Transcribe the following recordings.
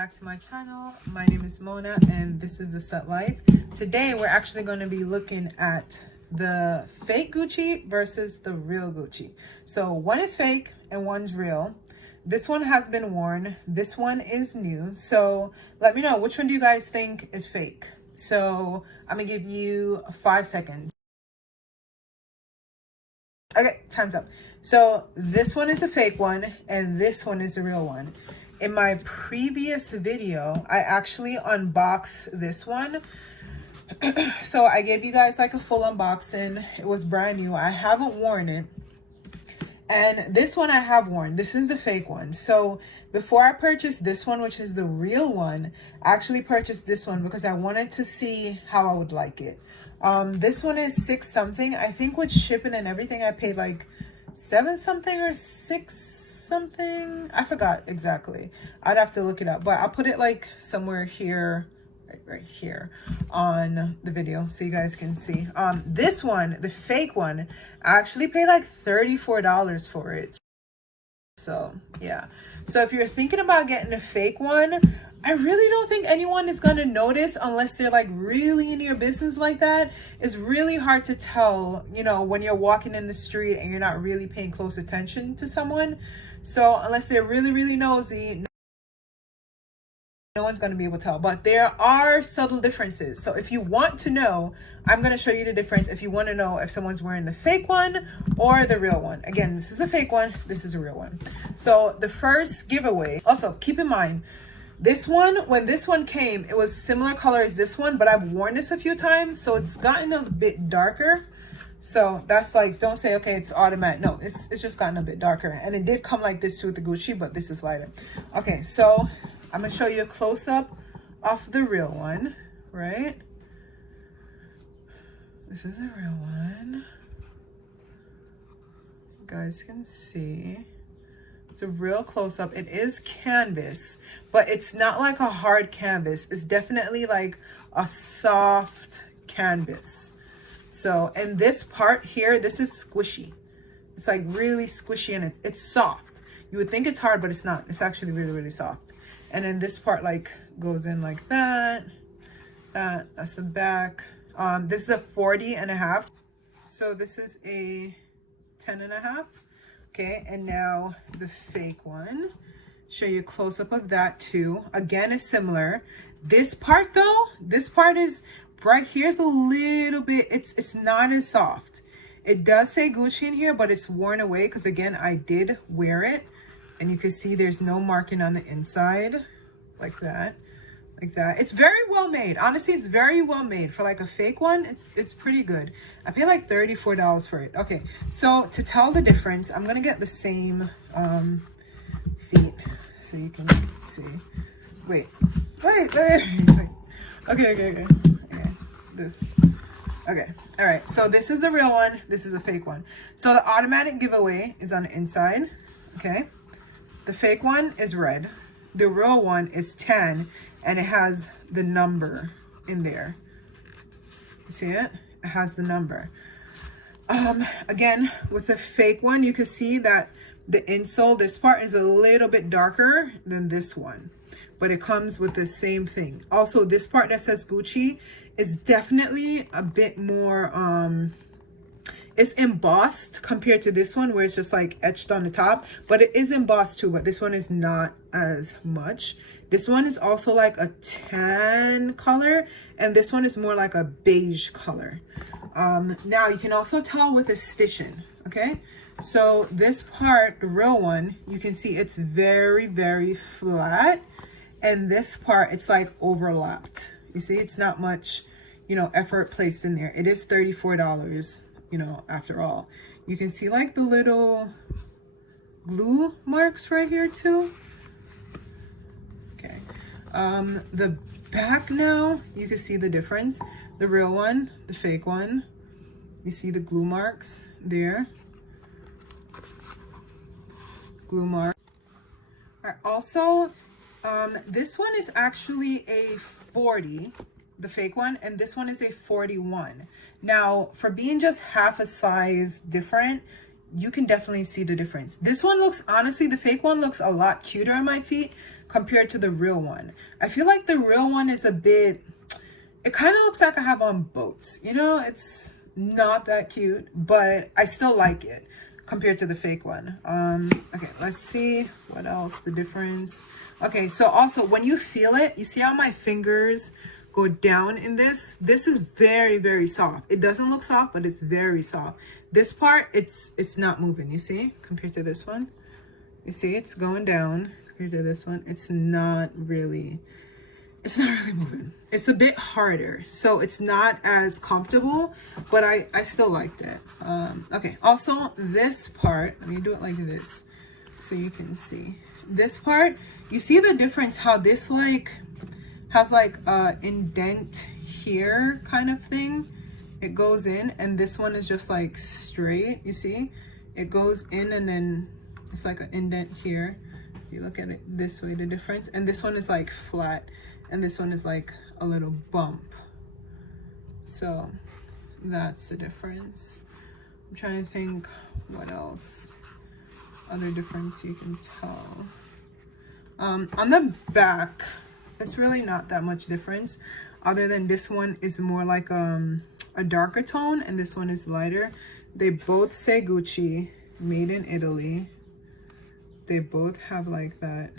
back to my channel. My name is Mona and this is The Set Life. Today we're actually going to be looking at the fake Gucci versus the real Gucci. So one is fake and one's real. This one has been worn, this one is new. So let me know, which one do you guys think is fake? So I'm gonna give you 5 seconds. Okay, time's up. So this one is a fake one and this one is the real one. In my previous video, I actually unboxed this one. So I gave you guys like a full unboxing. It was brand new. I haven't worn it. And this one I have worn. This is the fake one. So before I purchased this one, which is the real one, I actually purchased this one because I wanted to see how I would like it. This one is 6 something. I think with shipping and everything, I paid like 7 something or 6 something. I forgot exactly. I'd have to look it up, but I'll put it like somewhere here, right here on the video so you guys can see. This one, the fake one, I actually paid like $34 for it. So yeah, so if you're thinking about getting a fake one, I really don't think anyone is going to notice unless they're like really in your business like that. It's really hard to tell, you know, when you're walking in the street and you're not really paying close attention to someone. So unless they're really nosy, no one's going to be able to tell. But there are subtle differences. So if you want to know, I'm going to show you the difference if you want to know if someone's wearing the fake one or the real one. Again, this is a fake one, this is a real one. So the first giveaway, also keep in mind, this one, when this one came, it was similar color as this one, but I've worn this a few times, so it's gotten a bit darker. So that's like, don't say, okay, it's automatic. No, it's just gotten a bit darker. And it did come like this with the Gucci, but this is lighter. Okay, so I'm gonna show you a close-up of the real one, right? This is a real one. You guys can see. It's a real close-up. It is canvas, but it's not like a hard canvas. It's definitely like a soft canvas. So, and this part here, this is squishy. It's like really squishy and it's soft. You would think it's hard, but it's not. It's actually really soft. And then this part like goes in like that. That's the back. This is a 40.5. So this is a 10.5. Okay, and now the fake one. Show you a close-up of that too. Again, it's similar. This part though, this part is right here's a little bit, it's not as soft. It does say Gucci in here, but it's worn away because again, I did wear it. And you can see there's no marking on the inside like that. Like that. It's very well made. Honestly, it's very well made for like a fake one. It's pretty good. I paid like $34 for it. Okay, so to tell the difference, I'm gonna get the same feet so you can see. Wait. Okay. This. Okay. All right. So this is a real one. This is a fake one. So the automatic giveaway is on the inside. Okay. The fake one is red. The real one is 10. And it has the number in there. You see it? It has the number. Again, with the fake one, you can see that the insole, this part is a little bit darker than this one. But it comes with the same thing. Also, this part that says Gucci is definitely a bit more, it's embossed compared to this one where it's just like etched on the top. But it is embossed too, but this one is not as much. This one is also like a tan color, and this one is more like a beige color. Now you can also tell with the stitching, okay? So this part, the real one, you can see it's very flat, and this part, it's like overlapped. You see, it's not much, you know, effort placed in there. It is $34, you know, after all. You can see like the little glue marks right here too. The back now, you can see the difference. The real one, the fake one, you see the glue marks there. Glue mark. All right, also, this one is actually a 40, the fake one, and this one is a 41. Now, for being just half a size different, you can definitely see the difference. This one looks, honestly, the fake one looks a lot cuter on my feet compared to the real one. I feel like the real one is a bit, it kind of looks like I have on boats, you know. It's not that cute, but I still like it compared to the fake one. Okay, let's see what else, the difference. Okay, so also when you feel it, you see how my fingers go down in this? This is very, very soft. It doesn't look soft, but it's very soft. This part, it's not moving, you see, compared to this one. You see, it's going down compared to this one. It's not really moving. It's a bit harder, so it's not as comfortable, but I still liked it. Okay, also this part, let me do it like this so you can see. This part, you see the difference, how this like has like a indent here kind of thing. It goes in, and this one is just like straight, you see? It goes in and then it's like an indent here. If you look at it this way, the difference. And this one is like flat, and this one is like a little bump. So that's the difference. I'm trying to think what else, other difference you can tell. On the back, it's really not that much difference, other than this one is more like a darker tone and this one is lighter. They both say Gucci, made in Italy. They both have like that,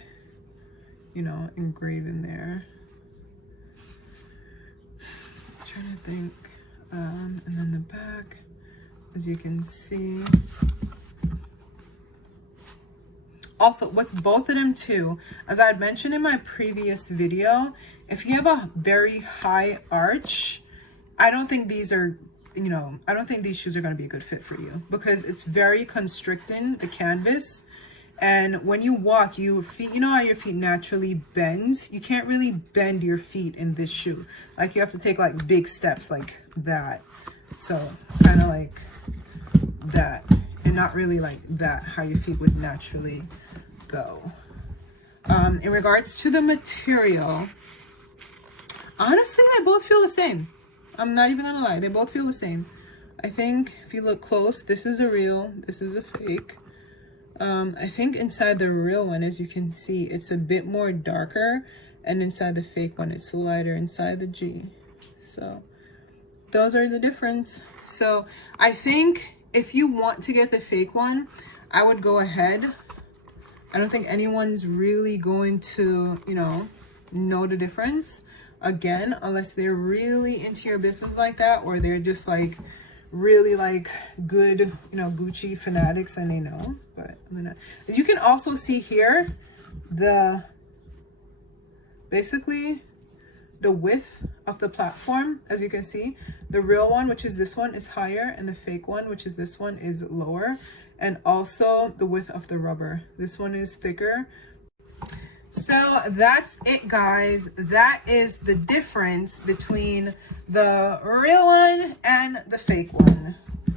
you know, engraving there. I'm trying to think. And then the back, as you can see. Also, with both of them too, as I had mentioned in my previous video, if you have a very high arch, I don't think these are, you know, I don't think these shoes are going to be a good fit for you, because it's very constricting, the canvas. And when you walk, your feet, you know how your feet naturally bend? You can't really bend your feet in this shoe. Like, you have to take like big steps like that. So kind of like that, and not really like that, how your feet would naturally go. In regards to the material, honestly, they both feel the same. I'm not even gonna lie, they both feel the same. I think if you look close, this is a real, this is a fake. I think inside the real one, as you can see, it's a bit more darker, and inside the fake one, it's lighter inside the G. So those are the difference. So I think if you want to get the fake one, I would go ahead. I don't think anyone's really going to, you know the difference, again, unless they're really into your business like that, or they're just like really like good, you know, Gucci fanatics, and they know. But I'm gonna, you can also see here the, basically the width of the platform. As you can see, the real one, which is this one, is higher, and the fake one, which is this one, is lower. And also the width of the rubber, this one is thicker. So that's it, guys. That is the difference between the real one and the fake one.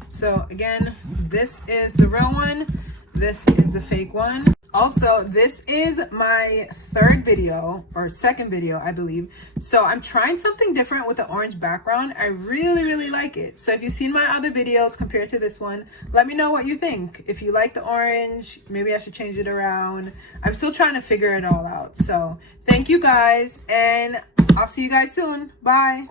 So again, this is the real one, this is the fake one. Also, this is my third video, or second video, I believe. So I'm trying something different with the orange background. I really like it. So if you've seen my other videos compared to this one, let me know what you think. If you like the orange, maybe I should change it around. I'm still trying to figure it all out. So thank you guys, and I'll see you guys soon. Bye.